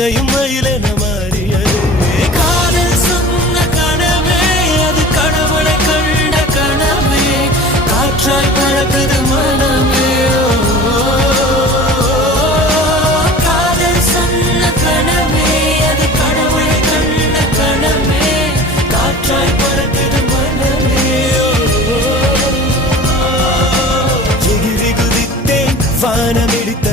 இறக்கையும் மயிலென மாறியது காதல் சொன்ன கனவே அது கடவுளை கண்ட கனவே காற்றாய் பறக்குது மனமே காதல் சொன்ன கனவே அது கடவுளை கண்ட கனவே காற்றாய் பறக்குது மனமே எகிரி குதித்தேன் வானமிடித்த